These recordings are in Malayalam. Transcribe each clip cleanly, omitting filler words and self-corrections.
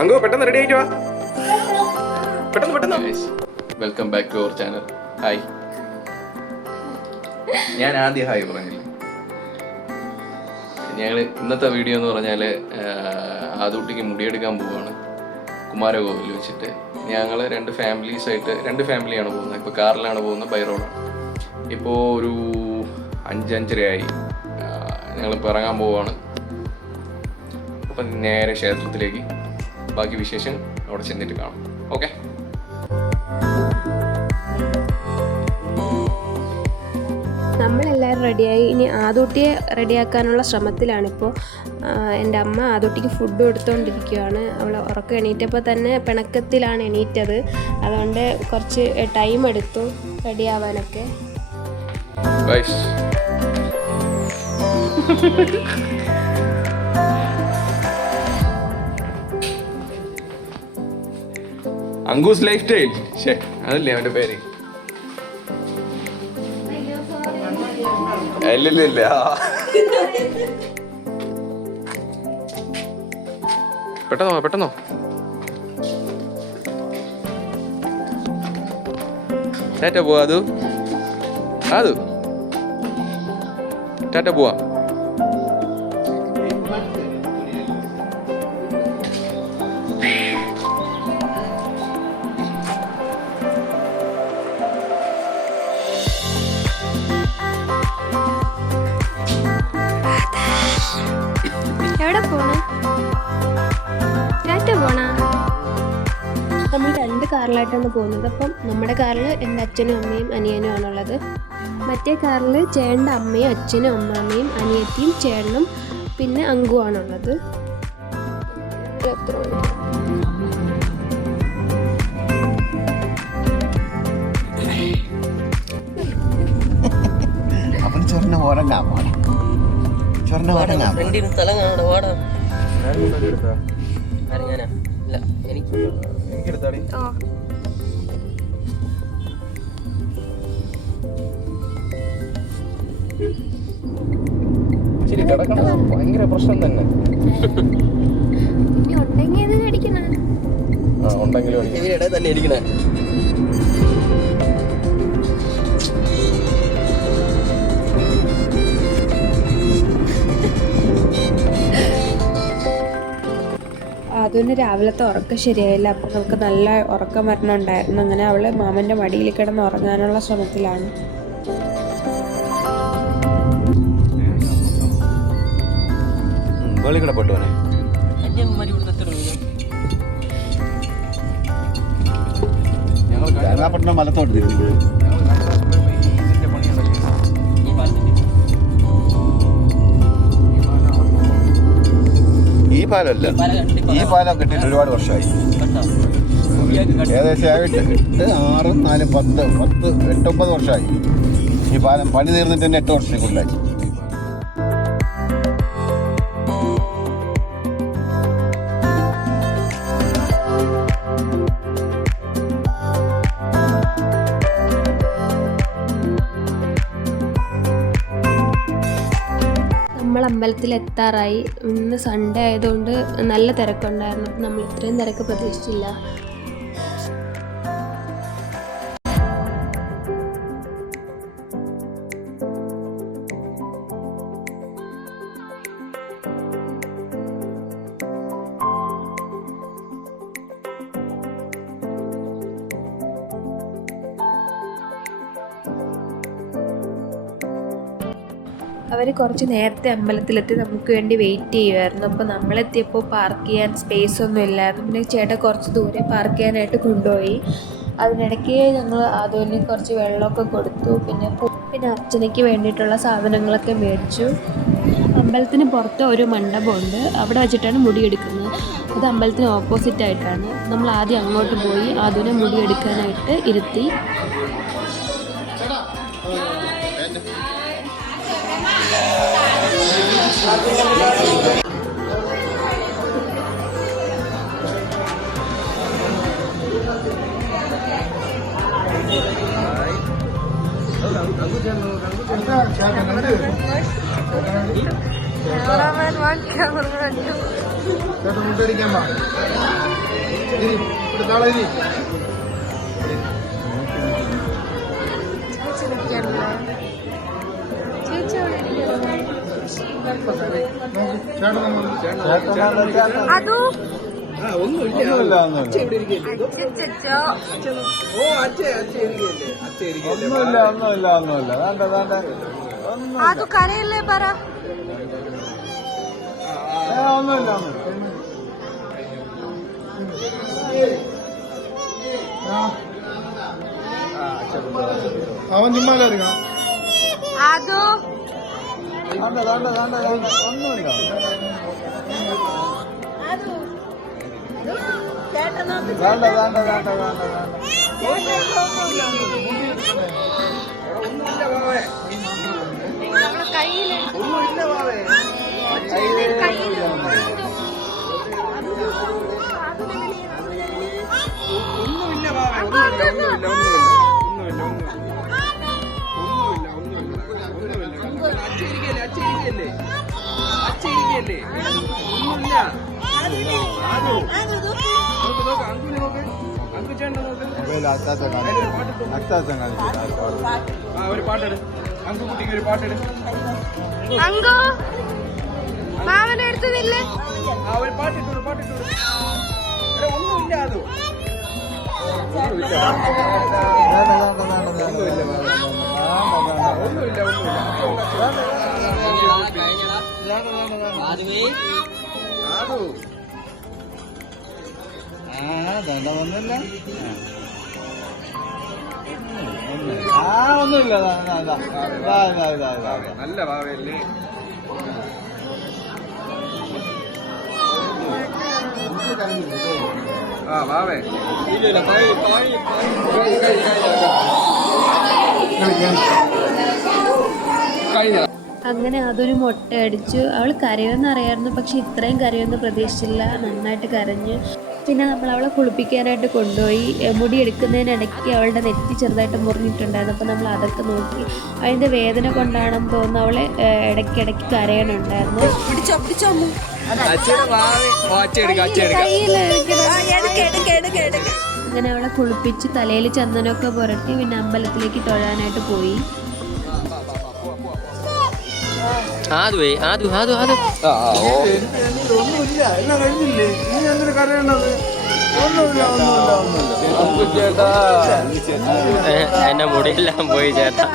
അങ്കു പെട്ടെന്ന് റെഡി ആയിട്ട് വാ. പെട്ടെന്ന്. Welcome back to our channel. Hi. ഞാൻ ആദ്യം ഹായ് പറഞ്ഞില്ല. ഞങ്ങൾ ഇന്നത്തെ വീഡിയോ എന്ന് പറഞ്ഞാൽ ആദൂട്ടിക്ക് മുടിയെടുക്കാൻ പോവുകയാണ് കുമാരകോവിൽ വെച്ചിട്ട്. ഞങ്ങൾ രണ്ട് ഫാമിലിയാണ് പോകുന്നത്. ഇപ്പോൾ കാറിലാണ് പോകുന്നത്, ബൈ റോഡാണ്. ഇപ്പോൾ ഒരു 5-5:30 ഞങ്ങളിപ്പോൾ ഇറങ്ങാൻ പോവുകയാണ്. അപ്പം നേരെ ക്ഷേത്രത്തിലേക്ക്. ബാക്കി വിശേഷം അവിടെ ചെന്നിട്ട് കാണാം. ഓക്കെ. നമ്മളെല്ലാവരും റെഡിയായി. ഇനി ആദൂട്ടിയെ റെഡിയാക്കാനുള്ള ശ്രമത്തിലാണിപ്പോൾ. എൻ്റെ അമ്മ ആദൂട്ടിക്ക് ഫുഡ് കൊടുത്തുകൊണ്ടിരിക്കുകയാണ്. അവൾ ഉറക്കം എണീറ്റപ്പോൾ തന്നെ പിണക്കത്തിലാണ് എണീറ്റത്. അതുകൊണ്ട് കുറച്ച് ടൈം എടുത്തു റെഡിയാവാനൊക്കെ. അങ്കൂസ് ലൈഫ് സ്റ്റൈൽ, അതല്ലേ അവന്റെ പേര്? ഇല്ല. പെട്ടെന്നോ. ടാറ്റ പോവാ. അത് ടാറ്റ പോവാ. എവിടെ പോണേ? ടാറ്റ പോണ? നമ്മൾ 2 കാറിലായിട്ടാണ് പോകുന്നത്. അപ്പം നമ്മുടെ കാറിൽ എൻ്റെ അച്ഛനും അമ്മയും അനിയനും ആണുള്ളത്. മറ്റേ കാറിൽ ചേട്ടൻ്റെ അമ്മയും അച്ഛനും അമ്മാമ്മയും അനിയത്തിയും ചേട്ടനും പിന്നെ അങ്കു ആണുള്ളത്. ശരി, കിടക്കണം. ഭയങ്കര പ്രശ്നം തന്നെ. ഉണ്ടെങ്കിലും തന്നെ ഇരിക്കണേ. അതിന് രാവിലത്തെ ഉറക്കം ശരിയായില്ല. അപ്പം നമുക്ക് നല്ല ഉറക്കം വരണുണ്ടായിരുന്നു. അങ്ങനെ അവൾ മാമൻ്റെ മടിയിൽ കിടന്ന് ഉറങ്ങാനുള്ള ശ്രമത്തിലാണ്. മലത്തോട്ട് തിരിഞ്ഞു. ഈ പാലമല്ല, ഈ പാലം കിട്ടിയിട്ട് ഒരുപാട് വർഷമായി. ഏകദേശം 8, 6, 4, 10, 8, 9 വർഷമായി. ഈ പാലം പണി തീർന്നിട്ട് തന്നെ 8 വർഷത്തിൽ കൂടുതലായി. അമ്പലത്തിൽ എത്താറായി. ഇന്ന് സൺഡേ ആയതുകൊണ്ട് നല്ല തിരക്കുണ്ടായിരുന്നു. നമ്മൾ ഇത്രയും തിരക്ക് പ്രതീക്ഷിച്ചില്ല. അവർ കുറച്ച് നേരത്തെ അമ്പലത്തിലെത്തി നമുക്ക് വേണ്ടി വെയിറ്റ് ചെയ്യുമായിരുന്നു. അപ്പോൾ നമ്മളെത്തിയപ്പോൾ പാർക്ക് ചെയ്യാൻ സ്പേസ് ഒന്നും ഇല്ലായിരുന്നു. പിന്നെ ചേട്ടൻ കുറച്ച് ദൂരെ പാർക്ക് ചെയ്യാനായിട്ട് കൊണ്ടുപോയി. അതിനിടയ്ക്ക് ഞങ്ങൾ അതുപോലെ കുറച്ച് വെള്ളമൊക്കെ കൊടുത്തു. പിന്നെ അച്ഛനയ്ക്ക് വേണ്ടിയിട്ടുള്ള സാധനങ്ങളൊക്കെ മേടിച്ചു. അമ്പലത്തിന് പുറത്ത് ഒരു മണ്ഡപമുണ്ട്, അവിടെ വെച്ചിട്ടാണ് മുടിയെടുക്കുന്നത്. അത് അമ്പലത്തിന് ഓപ്പോസിറ്റ് ആയിട്ടാണ്. നമ്മൾ ആദ്യം അങ്ങോട്ട് പോയി അതിനെ മുടിയെടുക്കാനായിട്ട് ഇരുത്തി. അത് കരയല്ലേ പറ. അവൻ ചുമ്മാ അതോ ഒരു പാട്ടെടു അങ്കുട്ടിക്ക് ഒരു പാട്ടെടു. അങ്കോ മാമനെ എടുത്തതില്ലേ? ഒരു പാട്ടിട്ടു പാട്ടിട്ടു. ഒന്നുമില്ല അത് ഒന്നുമില്ല. ഒന്നുമില്ല നല്ല ഭാവയല്ലേ. ആ ഭാവേ അങ്ങനെ അതൊരു മുട്ടയടിച്ചു. അവൾ കരയുമെന്ന് അറിയാമായിരുന്നു, പക്ഷെ ഇത്രയും കരയൊന്നും പ്രതീക്ഷിച്ചില്ല. നന്നായിട്ട് കരഞ്ഞു. പിന്നെ നമ്മൾ അവളെ കുളിപ്പിക്കാനായിട്ട് കൊണ്ടുപോയി. മുടി എടുക്കുന്നതിനിടയ്ക്ക് അവളുടെ നെറ്റി ചെറുതായിട്ട് മുറിഞ്ഞിട്ടുണ്ടായിരുന്നു. അപ്പോൾ നമ്മൾ അതൊക്കെ നോക്കി. അതിൻ്റെ വേദന കൊണ്ടാണെന്ന് തോന്നുന്നു അവളെ ഇടയ്ക്കിടയ്ക്ക് കരയണുണ്ടായിരുന്നു. അങ്ങനെ അവളെ കുളിപ്പിച്ച് തലയിൽ ചന്ദനമൊക്കെ പുരട്ടി പിന്നെ അമ്പലത്തിലേക്ക് തൊഴാനായിട്ട് പോയി. എന്നെ മുടിയെല്ലാം പോയി ചേട്ടാ.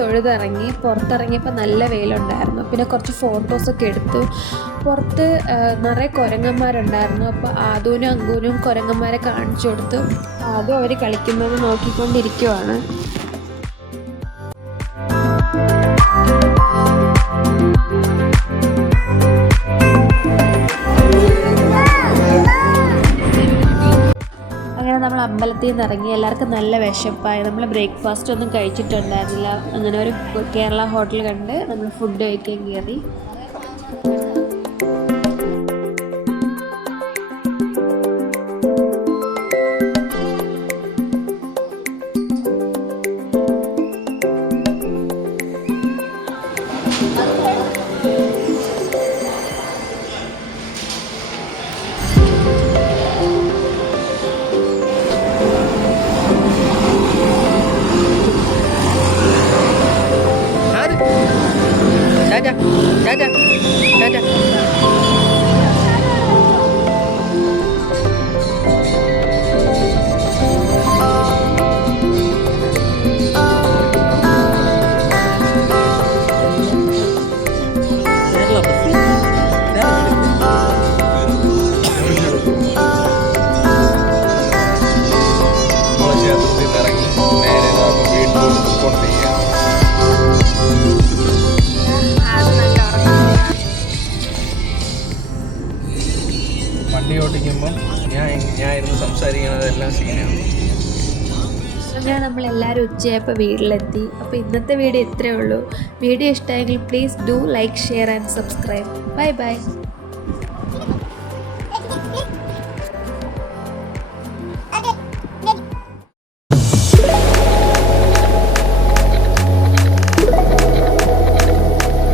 തൊഴുതിറങ്ങി. പുറത്തിറങ്ങിയപ്പോൾ നല്ല വെയിലുണ്ടായിരുന്നു. പിന്നെ കുറച്ച് ഫോട്ടോസൊക്കെ എടുത്തു. പുറത്ത് നിറയെ കുരങ്ങന്മാരുണ്ടായിരുന്നു. അപ്പോൾ ആദൂനും അങ്കൂനും കുരങ്ങന്മാരെ കാണിച്ചു കൊടുത്തു. അതും അവർ കളിക്കുന്നത് നോക്കിക്കൊണ്ടിരിക്കുവാണ്. നമ്മൾ അമ്പലത്തിൽ നിന്ന് ഇറങ്ങി. എല്ലാവർക്കും നല്ല വിശപ്പായി. നമ്മൾ ബ്രേക്ക്ഫാസ്റ്റ് ഒന്നും കഴിച്ചിട്ടുണ്ടായിരുന്നില്ല. അങ്ങനെ ഒരു കേരള ഹോട്ടൽ കണ്ട് നമ്മൾ ഫുഡ് കഴിക്കാൻ കയറി. വണ്ടി ഓടിക്കുമ്പം ഞാൻ ഇരുന്ന് സംസാരിക്കുന്നതെല്ലാം സീനാണ്. അങ്ങനെ നമ്മളെല്ലാവരും ഉച്ചയായപ്പോൾ വീട്ടിലെത്തി. അപ്പോൾ ഇന്നത്തെ വീഡിയോ ഇത്രയേ ഉള്ളൂ. വീഡിയോ ഇഷ്ടമായെങ്കിൽ please do like, share and subscribe. Bye bye.